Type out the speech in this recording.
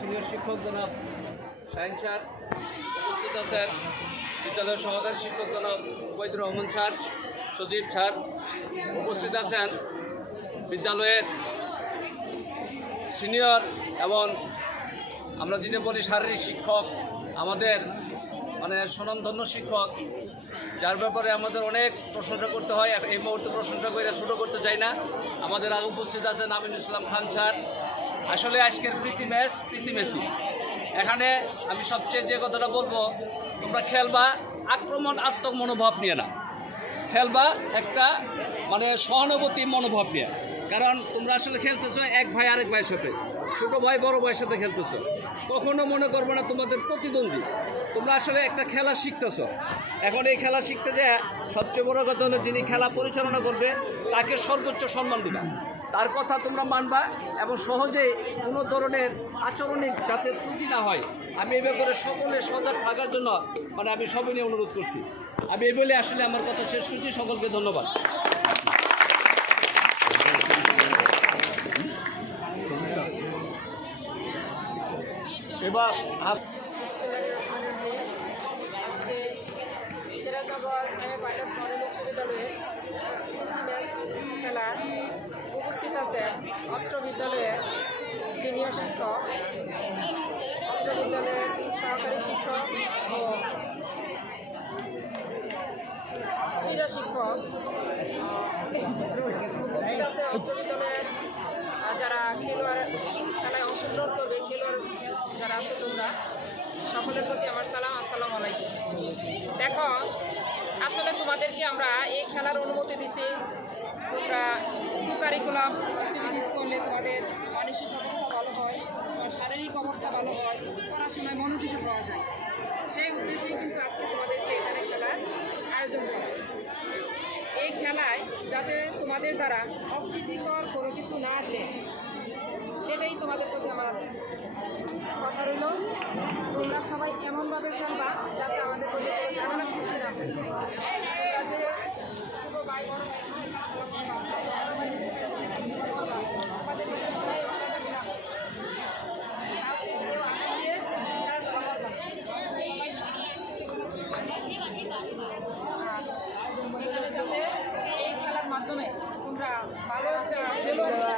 Senior শিক্ষক জনাব Shahin sir উপস্থিত আছেন, বিদ্যালয়ের সহকারী শিক্ষক জনাব ওবায়দুর রহমান স্যার, সজীব স্যার উপস্থিত আছেন, বিদ্যালয়ের সিনিয়র এবং আমরা যিনি বলি শারীরিক শিক্ষক, আমাদের স্বনামধন্য শিক্ষক, যার ব্যাপারে আমাদের অনেক প্রশংসা করতে হয়। এই মুহূর্তে প্রশংসা করে ছোটো করতে চাই না। আমাদের আগে উপস্থিত আছেন আমিনুল ইসলাম খান স্যার। আসলে আজকের প্রীতি মেসি। এখানে আমি সবচেয়ে যে কথাটা বলবো, তোমরা খেলবা আত্মক মনোভাব নিয়ে না, খেলবা একটা সহানুভূতি মনোভাব নিয়ে। কারণ তোমরা আসলে খেলতেছো এক ভাই আরেক ভাইয়ের সাথে, ছোটো ভাই বড় ভাইয়ের সাথে খেলতেছো। কখনো মনে করবো না তোমাদের প্রতিদ্বন্দ্বী। তোমরা আসলে একটা খেলা শিখতেছো। এখন এই খেলা শিখতে যে সবচেয়ে বড় কথা হলো, যিনি খেলা পরিচালনা করবে তাকে সর্বোচ্চ সম্মান দিবা, তার কথা তোমরা মানবা এবং সহজেই কোনো ধরনের আচরণিক যাতে ত্রুটি না হয়, আমি এই ব্যাপারে সকলের সজাগ থাকার জন্য আমি সবাই নিয়ে অনুরোধ করছি। আমি এই বলে আসলে আমার কথা শেষ করছি। সকলকে ধন্যবাদ। এবার আজকে সিরাজনগর পাইলট মডেল উচ্চ বিদ্যালয়ের ম্যাচ খেলার উপস্থিত আছেন অত্র বিদ্যালয়ের সিনিয়র শিক্ষক, অত্র বিদ্যালয়ের সহকারী শিক্ষক ও ক্রীড়া শিক্ষক। উপস্থিত আছে অত্র বিদ্যালয়ের যারা খেলায় অংশগ্রহণ করবে, খেলোয়াড় যারা আছে তোমরা সকলের প্রতি আমার সালাম, আসসালামু আলাইকুম। দেখো, আসলে তোমাদেরকে আমরা এই খেলার অনুমতি দিছি। তোমরা কারিকুলাম অ্যাক্টিভিটিস করলে তোমাদের মানসিক অবস্থা ভালো হয়, তোমার শারীরিক অবস্থা ভালো হয়, পড়াশোনায় মনোযোগী পাওয়া যায়। সেই উদ্দেশ্যেই কিন্তু আজকে তোমাদেরকে এখানে খেলার আয়োজন করা। এই খেলায় যাতে তোমাদের দ্বারা অপ্রীতিকর কোনো কিছু না আসে, সেটাই তোমাদের প্রতি আমার কথা রইল। তোমরা সবাই এমনভাবে খেলবা যাতে আমাদের প্রতি ঝামেলা সৃষ্টি না হয়। যাতে এই খেলার মাধ্যমে তোমরা ভালো একটা খেলোয়াড়